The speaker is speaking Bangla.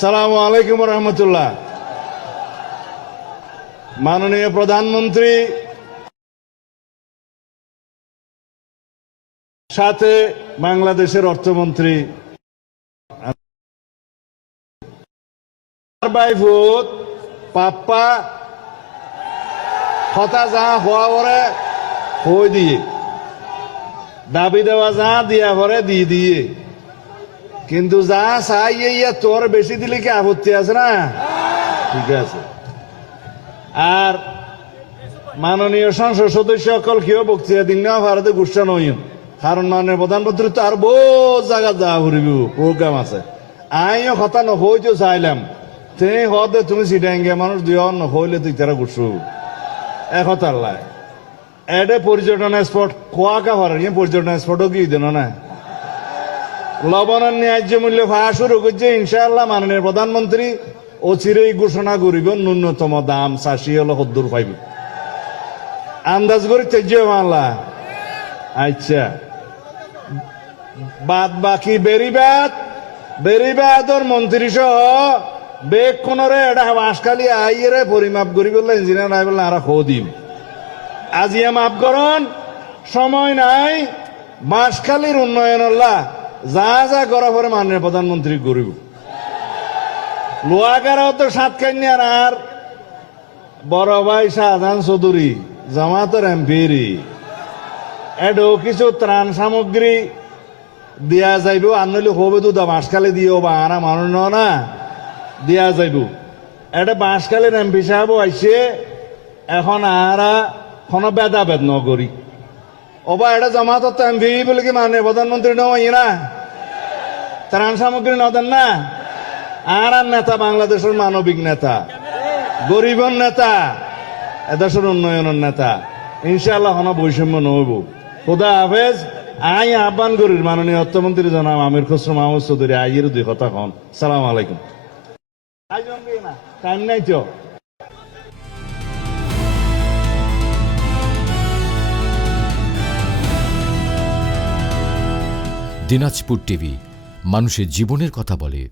সালামু আলাইকুম রহমতুল্লাহ। মাননীয় প্রধানমন্ত্রী সাথে বাংলাদেশের অর্থমন্ত্রী বাইফুত পাপ্পা কথা যা হওয়া পরে হয়ে দিয়ে দাবি দেওয়া যা দিয়া পরে দিয়ে দিয়ে কিন্তু যা চাই ইয়া তোর বেশি দিলে কি আপত্তি আছে না? ঠিক আছে। আর মাননীয় সংসদ সদস্য সকল কেউ বক্তৃতা দিন না ভারতে গুসা নই, কারণ মাননীয় প্রধানমন্ত্রী তো আর বহু জায়গা যা ঘুরিব প্রোগ্রাম আছে। আইও কথা নহইতেও চাইলাম তে হদে তুমি সিটাঙ্গে মানুষ দিও নহইলে তুই তারা গুসু একতার লাই এডে পর্যটন স্পট খোয়াকা ভার পর্যটন স্পটও কি দেন না লবণের ন্যায্য মূল্য পাওয়া শুরু করছে ইনশাআল্লাহ। মাননীয় প্রধানমন্ত্রী অচিরেই ঘোষণা করিব ন্যূনতম দাম চাষি হলো 70 পাইব আন্দাজ করি তেজ্য মানলা। আচ্ছা, বাদ বাকি বেরিবাদর মন্ত্রী সহ বেগ কোনরে এটা বাঁশখালী আইয়ে পরিমাপ করি বললে ইঞ্জিনিয়ার আই বললে আর দিম আজিয়া মাপ করন সময় নাই। বাঁশখালীর উন্নয়ন যা যা করা পরে মাননীয় প্রধানমন্ত্রী করিব। লোয়াগারাও তো সাত কান্যার আর বড় ভাই শাহজাহান চৌধুরী জামাতের এমপিরি এডো কিছু ত্রাণ সামগ্রী দিয়া যাইব আনলে হবে তো বাঁশখালী দিও বা আনা মানুষ না দিয়া যাইব। এটা বাঁশখালীর এমপি সাহেব আইসে এখন আরা কোনো ভেদাভেদ নগরী ওবা এটা জামাত এমপি বলে কি মাননীয় প্রধানমন্ত্রী নয় না ত্রাণ সামগ্রী নদেন না। আর নেতা বাংলাদেশের মানবিক নেতা, গরিবের নেতা, এদেশের উন্নয়নের নেতা। ইনশাআল্লাহ কোনো বৈষম্য নহব। খুদা হাফেজ। আই আহ্বান করি মাননীয় অর্থমন্ত্রী জনাব আমির খসরু মাহমুদ চৌধুরী আইয়ের 2 কথা কন। সালাম আলাইকুম। টাইম নাই তো। দিনাজপুর টিভি, মানুষের জীবনের কথা বলে।